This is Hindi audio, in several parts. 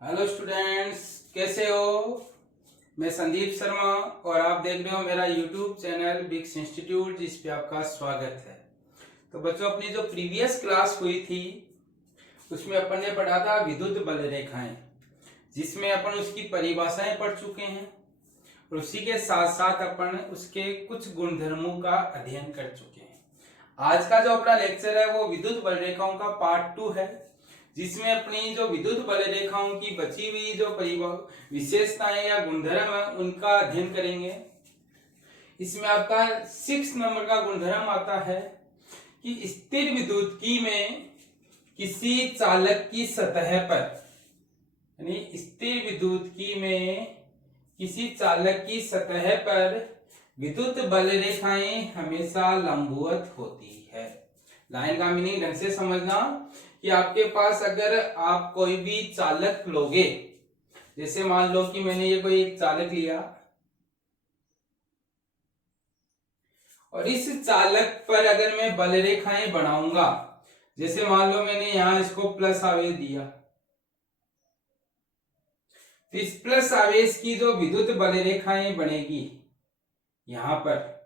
हेलो स्टूडेंट्स, कैसे हो। मैं संदीप शर्मा और आप देख रहे हो मेरा यूट्यूब चैनल बिक्स इंस्टीट्यूट, जिस पे आपका स्वागत है। तो बच्चों, अपनी जो प्रीवियस क्लास हुई थी उसमें अपन ने पढ़ा था विद्युत बल रेखाएं, जिसमें अपन उसकी परिभाषाएं पढ़ चुके हैं और उसी के साथ साथ अपन उसके कुछ गुणधर्मों का अध्ययन कर चुके हैं। आज का जो अपना लेक्चर है वो विद्युत बल रेखाओं का पार्ट 2 है, जिसमें अपनी जो विद्युत बल रेखाओं की बची हुई जो विशेषताएं या गुणधर्म है उनका अध्ययन करेंगे। इसमें आपका 6 नंबर का गुणधर्म आता है कि स्थिर विद्युतकी में किसी चालक की सतह पर, यानी स्थिर विद्युतकी में किसी चालक की सतह पर विद्युत बल रेखाएं हमेशा लंबवत होती है। लाइन का मीनिंग ढंग से समझना कि आपके पास अगर आप कोई भी चालक लोगे, जैसे मान लो कि मैंने ये कोई एक चालक लिया और इस चालक पर अगर मैं बल रेखाएं बनाऊंगा, जैसे मान लो मैंने यहां इसको प्लस आवेश दिया, तो इस प्लस आवेश की जो विद्युत बल रेखाएं बनेगी यहां पर,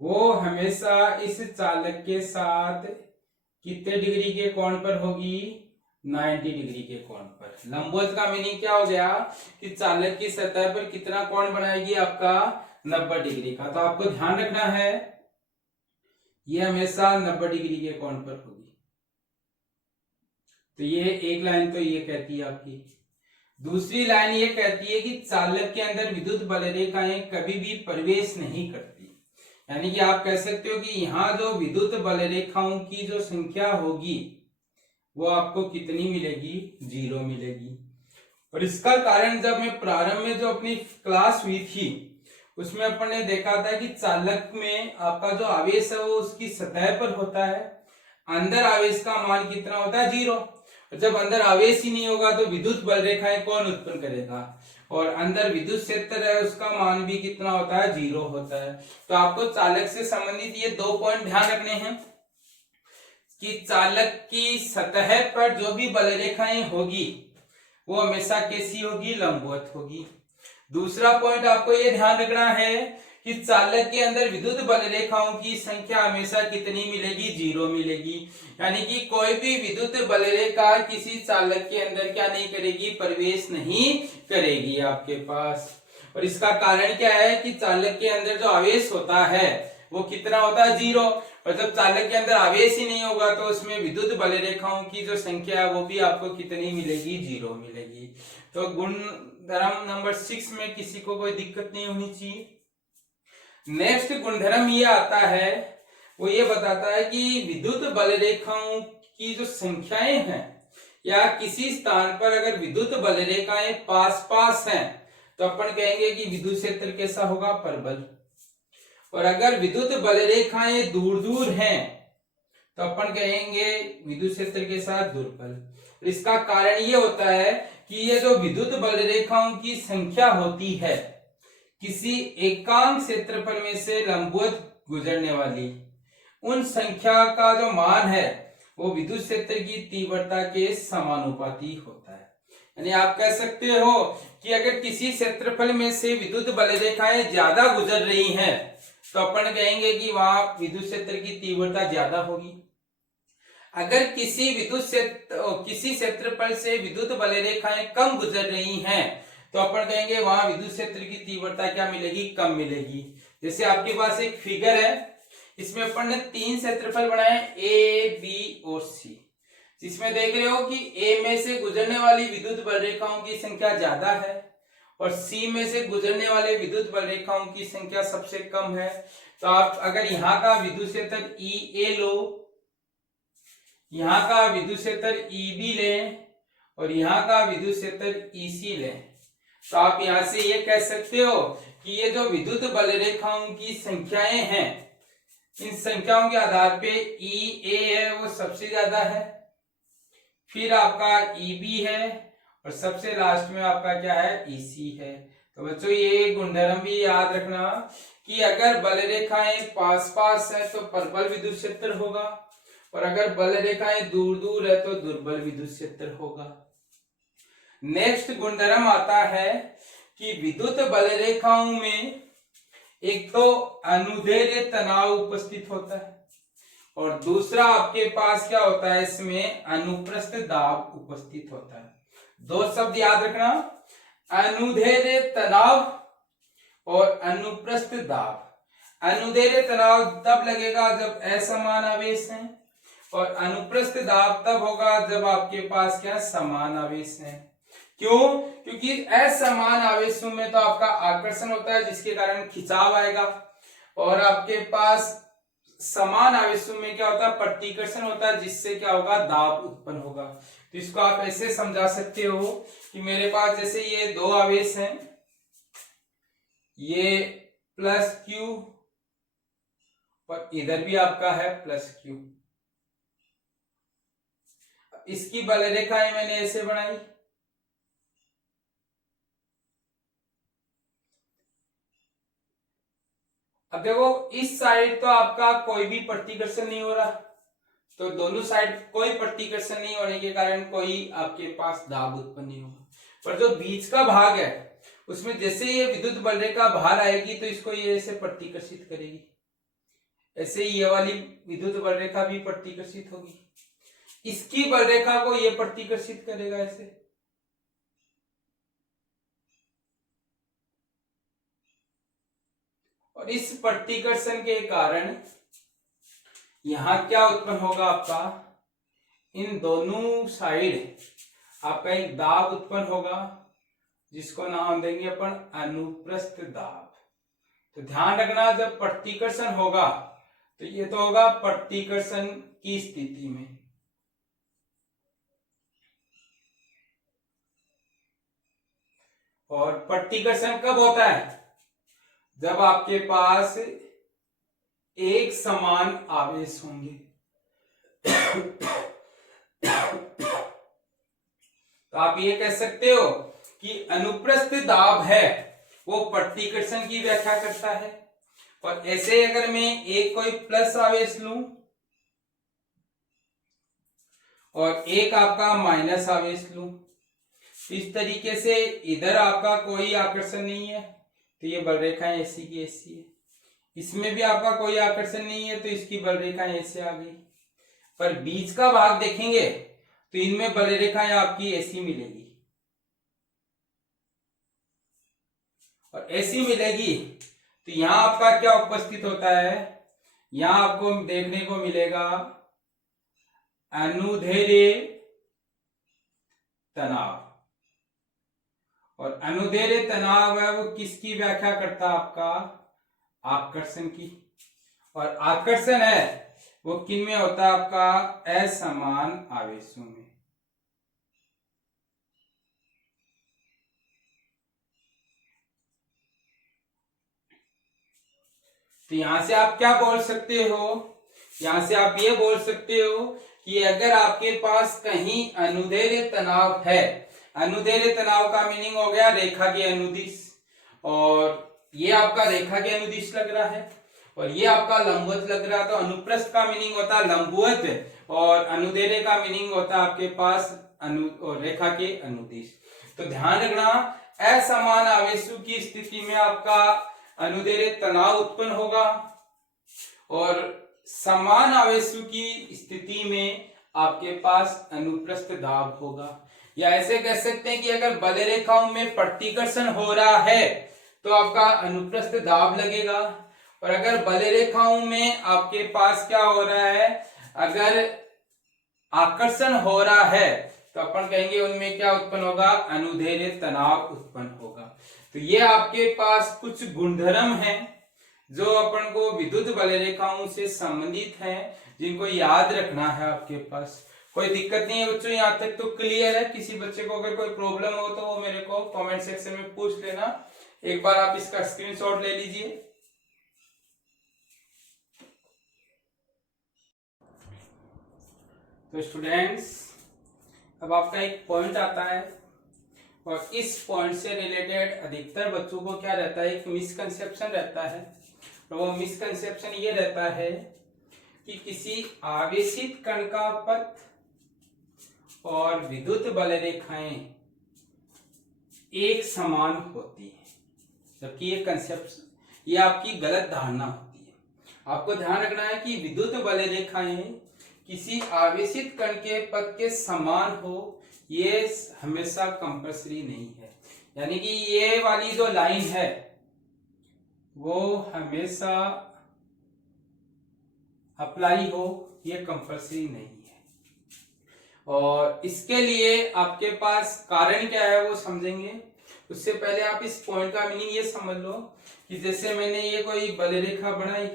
वो हमेशा इस चालक के साथ कितने डिग्री के कोण पर होगी? 90 डिग्री के कोण पर। लंबवत का मीनिंग क्या हो गया कि चालक की सतह पर कितना कोण बनाएगी? आपका 90 डिग्री का। तो आपको ध्यान रखना है ये हमेशा 90 डिग्री के कोण पर होगी। तो ये एक लाइन तो ये कहती है आपकी। दूसरी लाइन ये कहती है कि चालक के अंदर विद्युत बल रेखाएं कभी भी प्रवेश नहीं करती, यानी कि आप कह सकते हो कि यहाँ जो विद्युत बल रेखाओं की जो संख्या होगी वो आपको कितनी मिलेगी? 0 मिलेगी। और इसका कारण जब मैं प्रारंभ में जो अपनी क्लास हुई थी उसमें अपन ने देखा था कि चालक में आपका जो आवेश है वो उसकी सतह पर होता है, अंदर आवेश का मान कितना होता है? 0। और जब अंदर आवेश ही नहीं होगा तो विद्युत बल रेखाएं कौन उत्पन्न करेगा? और अंदर विद्युत क्षेत्र है उसका मान भी कितना होता है? 0 होता है। तो आपको चालक से संबंधित ये 2 पॉइंट ध्यान रखने हैं कि चालक की सतह पर जो भी बल रेखाएं होगी वो हमेशा कैसी होगी? लंबवत होगी। दूसरा पॉइंट आपको ये ध्यान रखना है कि चालक के अंदर विद्युत बल रेखाओं की संख्या हमेशा कितनी मिलेगी? 0 मिलेगी। यानी कि कोई भी विद्युत बल रेखा किसी चालक के अंदर क्या नहीं करेगी? प्रवेश नहीं करेगी आपके पास। और इसका कारण क्या है कि चालक के अंदर जो आवेश होता है वो कितना होता है? 0। और जब चालक के अंदर आवेश ही नहीं होगा तो उसमें विद्युत बल रेखाओं की जो संख्या है वो भी आपको कितनी मिलेगी? 0 मिलेगी। तो गुणधर्म नंबर 6 में किसी को कोई दिक्कत नहीं होनी चाहिए। नेक्स्ट गुणधर्म ये आता है, वो ये बताता है कि विद्युत बल रेखाओं की जो संख्याएं हैं या किसी स्थान पर अगर विद्युत बल रेखाएं पास पास हैं तो अपन कहेंगे कि विद्युत क्षेत्र कैसा होगा? परबल। और अगर विद्युत बल रेखाएं दूर दूर हैं तो अपन कहेंगे विद्युत क्षेत्र के साथ दुर्बल। इसका कारण ये होता है कि ये जो विद्युत बल रेखाओं की संख्या होती है किसी एकांक क्षेत्रफल में से लंबवत गुजरने वाली, उन संख्या का जो मान है वो विद्युत क्षेत्र की तीव्रता के समानुपाती होता है। यानी आप कह सकते हो कि अगर किसी क्षेत्रफल में से विद्युत बल रेखाएं ज्यादा गुजर रही हैं तो अपन कहेंगे कि वहां विद्युत क्षेत्र की तीव्रता ज्यादा होगी। अगर किसी क्षेत्रफल से विद्युत बल रेखाएं कम गुजर रही हैं तो अपन कहेंगे वहां विद्युत क्षेत्र की तीव्रता क्या मिलेगी? कम मिलेगी। जैसे आपके पास एक फिगर है, इसमें अपन ने 3 क्षेत्रफल बनाए ए, बी और सी, जिसमें देख रहे हो कि ए में से गुजरने वाली विद्युत बल रेखाओं की संख्या ज्यादा है और सी में से गुजरने वाले विद्युत बल रेखाओं की संख्या सबसे कम है। तो आप अगर यहाँ का विद्युत क्षेत्र ई ए लो, यहाँ का विद्युत क्षेत्र ई बी लें और यहाँ का विद्युत क्षेत्र ई सी लें, तो आप यहां से ये कह सकते हो कि ये जो विद्युत बल रेखाओं की संख्याएं हैं इन संख्याओं के आधार पे ई ए है वो सबसे ज्यादा है, फिर आपका ई बी है और सबसे लास्ट में आपका क्या है? ई सी है। तो बच्चों ये गुणधर्म भी याद रखना कि अगर बल रेखाएं पास पास है तो प्रबल विद्युत क्षेत्र होगा और अगर बल रेखाएं दूर दूर है तो दुर्बल विद्युत क्षेत्र होगा। नेक्स्ट गुणधर्म आता है कि विद्युत बल रेखाओं में एक तो अनुदैर्ध्य तनाव उपस्थित होता है और दूसरा आपके पास क्या होता है, इसमें अनुप्रस्थ दाब उपस्थित होता है। दो शब्द याद रखना, अनुदैर्ध्य तनाव और अनुप्रस्थ दाब। अनुदैर्ध्य तनाव तब लगेगा जब असमान आवेश हैं और अनुप्रस्थ दाब तब होगा जब आपके पास क्या समान आवेश हैं। क्यों? क्योंकि असमान आवेशों में तो आपका आकर्षण होता है जिसके कारण खिंचाव आएगा और आपके पास समान आवेशों में क्या होता है, प्रतिकर्षण होता है जिससे क्या होगा, दाब उत्पन्न होगा। तो इसको आप ऐसे समझा सकते हो कि मेरे पास जैसे ये दो आवेश हैं, ये प्लस क्यू और इधर भी आपका है प्लस क्यू। इसकी बल रेखाएं मैंने ऐसे बनाई, अब देखो इस साइड तो आपका कोई भी प्रतिकर्षण नहीं हो रहा, तो दोनों साइड कोई प्रतिकर्षण नहीं होने के कारण कोई आपके पास दाब उत्पन्न नहीं होगा। पर जो बीच का भाग है उसमें जैसे ये विद्युत बल रेखा बाहर आएगी तो इसको ये ऐसे प्रतिकर्षित करेगी, ऐसे ये वाली विद्युत बल रेखा भी प्रतिकर्षित होगी, इसकी बल रेखा को ये प्रतिकर्षित करेगा ऐसे। और इस प्रतिकर्षण के कारण यहां क्या उत्पन्न होगा, आपका इन दोनों साइड आपका एक दाब उत्पन्न होगा जिसको नाम देंगे अपन अनुप्रस्थ दाब। तो ध्यान रखना, जब प्रतिकर्षण होगा तो ये तो होगा प्रतिकर्षण की स्थिति में, और प्रतिकर्षण कब होता है, जब आपके पास एक समान आवेश होंगे। तो आप ये कह सकते हो कि अनुप्रस्थ दाब है वो प्रतिकर्षण की व्याख्या करता है। और ऐसे अगर मैं एक कोई प्लस आवेश लूं और एक आपका माइनस आवेश लूं, इस तरीके से इधर आपका कोई आकर्षण नहीं है तो ये बल रेखाएं ऐसी की ऐसी है, इसमें भी आपका कोई आकर्षण नहीं है तो इसकी बल रेखाएं ऐसे आ गई। पर बीच का भाग देखेंगे तो इनमें बल रेखाएं आपकी ऐसी मिलेगी और ऐसी मिलेगी। तो यहां आपका क्या उपस्थित होता है, यहां आपको देखने को मिलेगा अनुदैर्ध्य तनाव। और अनुदैर्ध्य तनाव है वो किसकी व्याख्या करता है, आपका आकर्षण की। और आकर्षण है वो किन में होता है, आपका असमान आवेशों में। तो यहां से आप क्या बोल सकते हो, यहां से आप ये बोल सकते हो कि अगर आपके पास कहीं अनुदैर्ध्य तनाव है, अनुदैर्ध्य तनाव का मीनिंग हो गया रेखा के अनुदिश, और ये आपका रेखा के अनुदिश लग रहा है और ये आपका लंबवत लग रहा है, तो अनुप्रस्थ का मीनिंग होता है लंबवत और अनुदैर्ध्य का मीनिंग होता है आपके पास रेखा के अनुदिश। तो ध्यान रखना, असमान आवेशों की स्थिति में आपका अनुदैर्ध्य तनाव उत्पन्न होगा और समान आवेशों की स्थिति में आपके पास अनुप्रस्थ दाब होगा। या ऐसे कह सकते हैं कि अगर बल रेखाओं में प्रतिकर्षण हो रहा है तो आपका अनुप्रस्थ दाब लगेगा, और अगर बल रेखाओं में आपके पास क्या हो रहा है, अगर आकर्षण हो रहा है तो अपन कहेंगे उनमें क्या उत्पन्न होगा, अनुदैर्ध्य तनाव उत्पन्न होगा। तो ये आपके पास कुछ गुणधर्म हैं जो अपन को विद्युत बल रेखाओं से संबंधित हैं, जिनको याद रखना है आपके पास। कोई दिक्कत नहीं है बच्चों, यहाँ तक तो क्लियर है। किसी बच्चे को अगर कोई प्रॉब्लम हो तो वो मेरे को कमेंट सेक्शन में पूछ लेना। एक बार आप इसका स्क्रीनशॉट ले लीजिए। तो स्टूडेंट्स, अब आपका एक पॉइंट आता है और इस पॉइंट से रिलेटेड अधिकतर बच्चों को क्या रहता है, एक मिसकंसेप्शन रहता है। और वो मिसकंसेप्शन ये रहता है कि किसी आवेशित कण का पथ और विद्युत बल रेखाएं एक समान होती है, जबकि ये कंसेप्ट, ये आपकी गलत धारणा होती है। आपको ध्यान रखना है कि विद्युत बल रेखाएं किसी आवेशित कण के पथ के समान हो, ये हमेशा कंपल्सरी नहीं है। यानी कि ये वाली जो लाइन है वो हमेशा अप्लाई हो, ये कंपल्सरी नहीं है। और इसके लिए आपके पास कारण क्या है वो समझेंगे। उससे पहले आप इस पॉइंट का मीनिंग ये समझ लो कि जैसे मैंने ये कोई बल रेखा बनाई,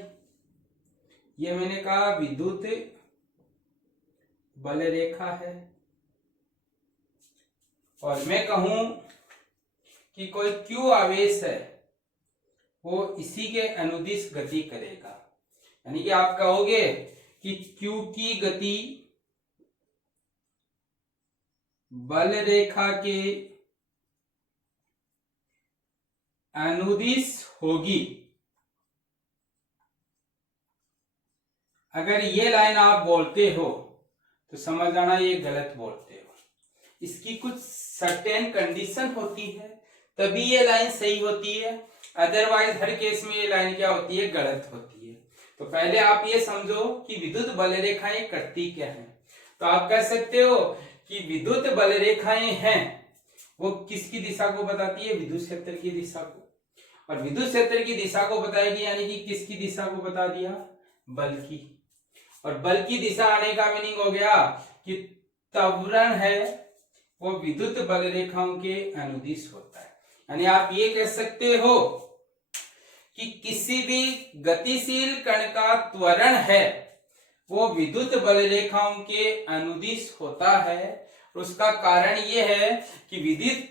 ये मैंने कहा विद्युत बल रेखा है, और मैं कहूं कि कोई Q आवेश है वो इसी के अनुदिश गति करेगा। यानी कि आप कहोगे कि Q की गति बल रेखा के अनुदिश होगी। अगर ये लाइन आप बोलते हो तो समझ जाना ये गलत बोलते हो। इसकी कुछ सर्टेन कंडीशन होती है तभी ये लाइन सही होती है, अदरवाइज हर केस में ये लाइन क्या होती है, गलत होती है। तो पहले आप ये समझो कि विद्युत बल रेखाएं करती क्या है। तो आप कह सकते हो कि विद्युत बल रेखाएं हैं वो किसकी दिशा को बताती है, विद्युत क्षेत्र की दिशा को, और विद्युत क्षेत्र की दिशा को बताएगी, यानी कि किसकी दिशा को बता दिया, बल की। और बल की दिशा आने का मीनिंग हो गया कि त्वरण है वो विद्युत बल रेखाओं के अनुदिश होता है। यानी आप ये कह सकते हो कि किसी भी गतिशील कण का त्वरण है वो विद्युत बल रेखाओं के अनुदिश होता है। उसका कारण ये है कि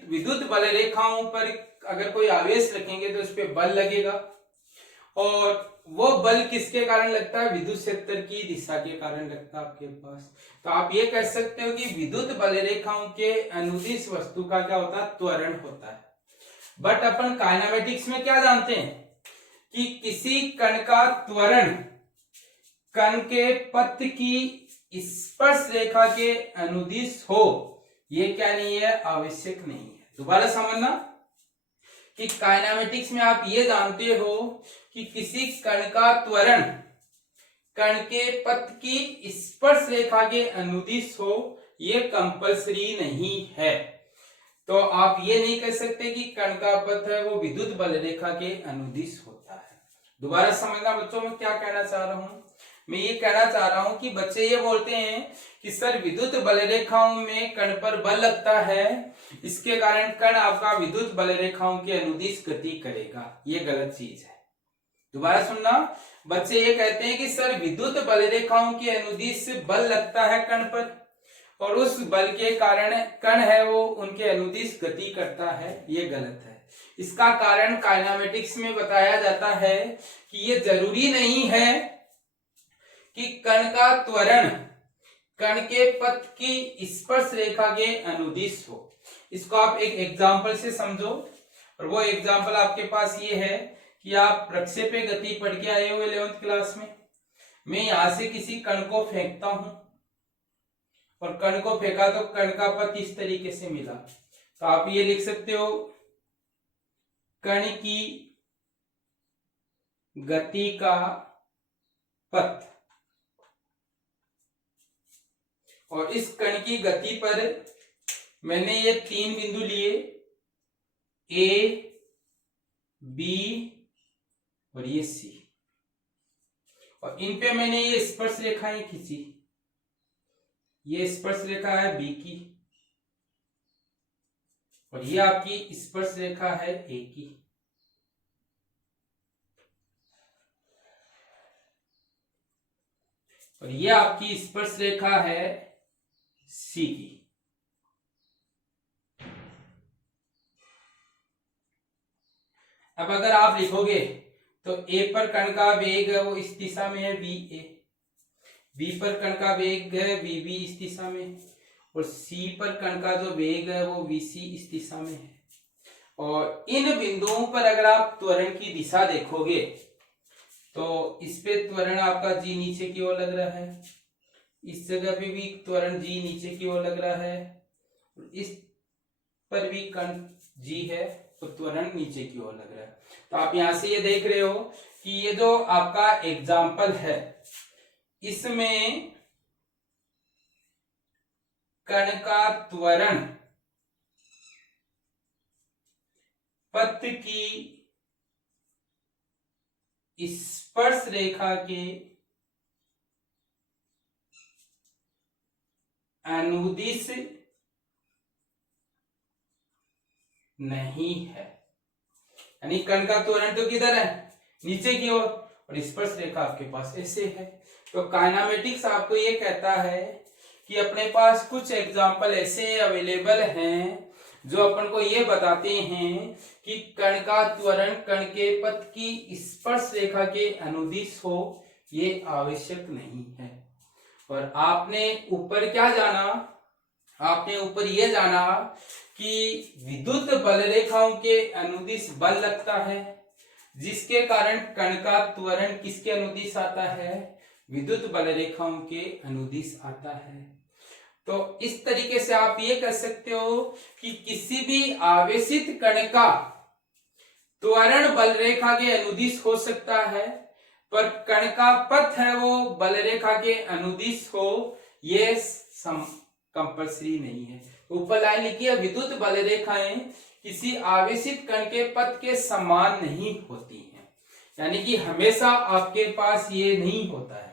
विद्युत बल रेखाओं पर अगर कोई आवेश रखेंगे तो उस पर बल लगेगा, और वो बल किसके कारण लगता है, विद्युत क्षेत्र की दिशा के कारण लगता है आपके पास। तो आप ये कह सकते हो कि विद्युत बल रेखाओं के अनुदिश वस्तु का क्या होता है, त्वरण होता है। बट अपन काइनेमेटिक्स में क्या जानते हैं कि किसी कण का त्वरण कण के पथ की स्पर्श रेखा के अनुदिश हो, ये क्या नहीं है, आवश्यक नहीं है। दोबारा समझना कि काइनेमेटिक्स में आप ये जानते हो कि किसी कण का त्वरण कण के पथ की स्पर्श रेखा के अनुदिश हो, ये कंपल्सरी नहीं है। तो आप ये नहीं कह सकते कि कण का पथ है वो विद्युत बल रेखा के अनुदिश होता है। दोबारा समझना बच्चों, मैं क्या कहना चाह रहा हूं। मैं ये कहना चाह रहा हूं कि बच्चे ये बोलते हैं कि सर विद्युत बल रेखाओं में कण पर बल लगता है, इसके कारण कण आपका विद्युत बल रेखाओं के अनुदिश गति करेगा। ये गलत चीज है। दोबारा सुनना, बच्चे ये कहते हैं कि सर विद्युत बल रेखाओं के अनुदिश बल लगता है कण पर, और उस बल के कारण कण है वो उनके अनुदिश गति करता है। ये गलत है। इसका कारण काइनेमेटिक्स में बताया जाता है कि ये जरूरी नहीं है कि कण का त्वरण कण के पथ की स्पर्श रेखा के अनुदिश हो। इसको आप एक एग्जाम्पल से समझो, और वो एग्जाम्पल आपके पास ये है कि आप प्रक्षेप्य गति पढ़ के आए हो 11th क्लास में। मैं यहां से किसी कण को फेंकता हूं, और कण को फेंका तो कण का पथ इस तरीके से मिला, तो आप ये लिख सकते हो कण की गति का पथ। और इस कण की गति पर मैंने ये 3 बिंदु लिए, ए, बी और ये सी, और इन पे मैंने ये स्पर्श रेखाएं खींची। ये स्पर्श रेखा है बी की, और ये आपकी स्पर्श रेखा है ए की। और ये आपकी स्पर्श रेखा है सी की। अब अगर आप लिखोगे तो ए पर कण का वेग है वो इस दिशा में है बी ए, बी पर कण का वेग है वी बी इस दिशा में, और सी पर कण का जो वेग है वो वी सी इस दिशा में है। और इन बिंदुओं पर अगर आप त्वरण की दिशा देखोगे तो इस पे त्वरण आपका जी नीचे की ओर लग रहा है, इस जगह पे भी त्वरण जी नीचे की ओर लग रहा है, इस पर भी कण जी है तो त्वरण नीचे की ओर लग रहा है। तो आप यहां से ये देख रहे हो कि ये जो आपका एग्जाम्पल है इसमें कण का त्वरण पथ की स्पर्श रेखा के अनुदिश नहीं है, यानी कण का त्वरण तो किधर है, नीचे की ओर, और स्पर्श रेखा आपके पास ऐसे है। तो काइनेमेटिक्स आपको ये कहता है कि अपने पास कुछ एग्जाम्पल ऐसे अवेलेबल हैं जो अपन को ये बताते हैं कि कण का त्वरण कण के पथ की स्पर्श रेखा के अनुदिश हो, ये आवश्यक नहीं है। और आपने ऊपर क्या जाना, आपने ऊपर ये जाना कि विद्युत बल रेखाओं के अनुदिश बल लगता है, जिसके कारण कण का त्वरण किसके अनुदिश आता है, विद्युत बल रेखाओं के अनुदिश आता है। तो इस तरीके से आप ये कह सकते हो कि किसी भी आवेशित कण का त्वरण बल रेखा के अनुदिश हो सकता है, पर कण का पथ है वो बल रेखा के अनुदिश हो, ये कंपल्सरी नहीं है। ऊपर लाइन लिखी है, विद्युत बल रेखाएं किसी आवेशित कण के पथ के समान नहीं होती हैं, यानी कि हमेशा आपके पास ये नहीं होता है।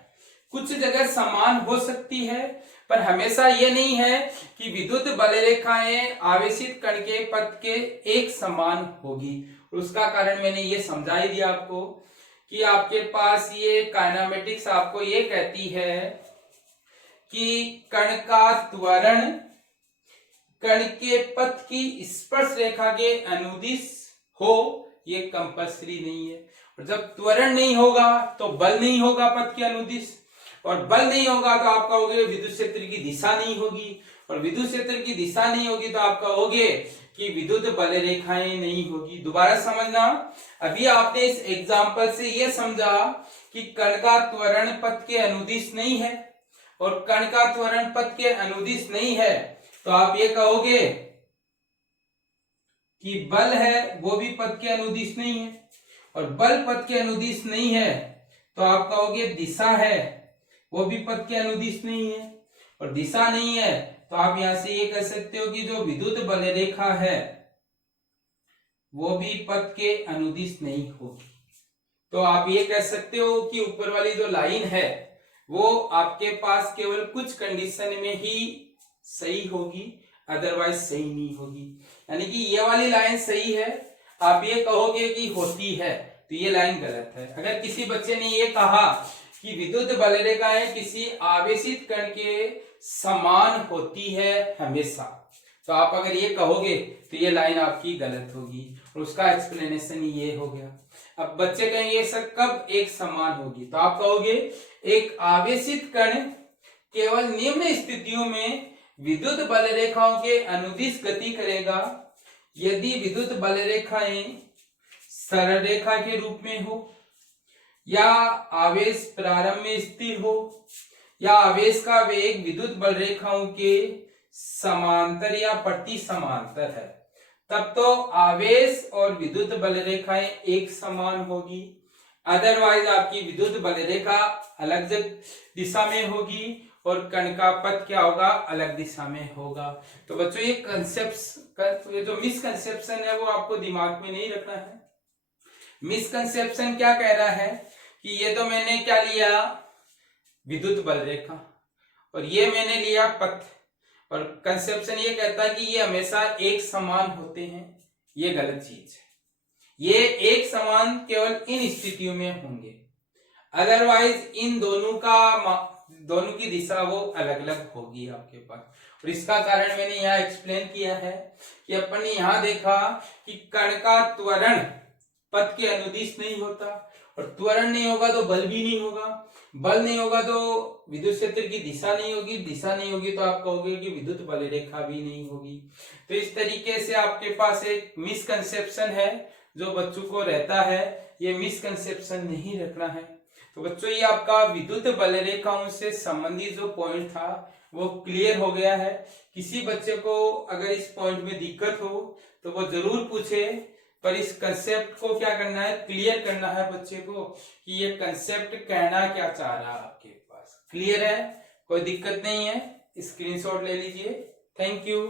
कुछ जगह समान हो सकती है, पर हमेशा ये नहीं है कि विद्युत बल रेखाएं आवेशित कण के पथ के एक समान होगी। उसका कारण मैंने ये समझा ही दिया आपको कि आपके पास ये काइनेमेटिक्स आपको ये कहती है कि कण का त्वरण कण के पथ की स्पर्श रेखा के अनुदिश हो, ये कंपल्सरी नहीं है। और जब त्वरण नहीं होगा तो बल नहीं होगा पथ के अनुदिश, और बल नहीं होगा तो आप कहोगे विद्युत क्षेत्र की दिशा नहीं होगी, और विद्युत क्षेत्र की दिशा नहीं होगी तो आप कहोगे कि विद्युत बल रेखाएं नहीं होगी। दोबारा समझना, अभी आपने इस एग्जाम्पल से यह समझा कि कण का त्वरण पथ के अनुदिश नहीं है, और कण का त्वरण पथ के अनुदिश नहीं है तो आप ये कहोगे कि बल है वो भी पथ के अनुदिश नहीं है, और बल पथ के अनुदिश नहीं है तो आप कहोगे दिशा है वो भी पथ के अनुदिश नहीं है, और दिशा नहीं है तो आप यहां से ये कह सकते हो कि जो विद्युत बल रेखा है वो भी पथ के अनुदिश नहीं होगी। तो आप ये कह सकते हो कि ऊपर वाली जो लाइन है वो आपके पास केवल कुछ कंडीशन में ही सही होगी, अदरवाइज सही नहीं होगी। यानी कि ये वाली लाइन सही है, आप ये कहोगे कि होती है, तो ये लाइन गलत है। अगर किसी बच्चे ने ये कहा कि विद्युत बल रेखाएं किसी आवेशित कण के समान होती है हमेशा, तो आप अगर ये कहोगे तो ये लाइन आपकी गलत होगी, और उसका एक्सप्लेनेशन ये हो गया। अब बच्चे कहेंगे सर कब एक समान होगी, तो आप कहोगे एक आवेशित कण केवल निम्न स्थितियों में विद्युत बल रेखाओं के अनुदिश गति करेगा, यदि विद्युत बल रेखाएं सरल रेखा के रूप में हो, या आवेश प्रारंभ में स्थिर हो, या आवेश का वेग विद्युत बल रेखाओं के समांतर या प्रति समांतर है, तब तो आवेश और विद्युत बल रेखाएं एक समान होगी। अदरवाइज आपकी विद्युत बल रेखा अलग दिशा में होगी और कण का पथ क्या होगा, अलग दिशा में होगा। तो बच्चों ये कंसेप्ट, ये जो मिसकंसेप्शन है वो आपको दिमाग में नहीं रखना है। मिसकंसेप्शन क्या कह रहा है कि ये तो मैंने क्या लिया, विद्युत बल रेखा, और ये मैंने लिया पथ, और कंसेप्शन ये कहता है कि ये हमेशा एक समान होते हैं। ये गलत चीज है। ये एक समान केवल इन स्थितियों में होंगे, अदरवाइज इन दोनों की दिशा वो अलग अलग होगी आपके पास। और इसका कारण मैंने यहाँ एक्सप्लेन किया है कि अपन ने यहाँ देखा कि कण का त्वरण पथ के अनुदिश नहीं होता, और त्वरण नहीं होगा तो बल भी नहीं होगा, बल नहीं होगा तो विद्युत क्षेत्र की दिशा नहीं होगी, दिशा नहीं होगी तो आप कहोगे कि विद्युत बल रेखा भी नहीं होगी। तो इस तरीके से आपके पास एक मिसकंसेप्शन है जो बच्चों को रहता है, ये मिसकंसेप्शन नहीं रखना है। तो बच्चों ये आपका विद्युत बल रेखाओं से संबंधित जो पॉइंट था वो क्लियर हो गया है। किसी बच्चे को अगर इस पॉइंट में दिक्कत हो तो वो जरूर पूछे, पर इस कंसेप्ट को क्या करना है, क्लियर करना है बच्चे को कि ये कंसेप्ट कहना क्या चाह रहा है आपके पास। क्लियर है, कोई दिक्कत नहीं है, स्क्रीनशॉट ले लीजिए। Thank you.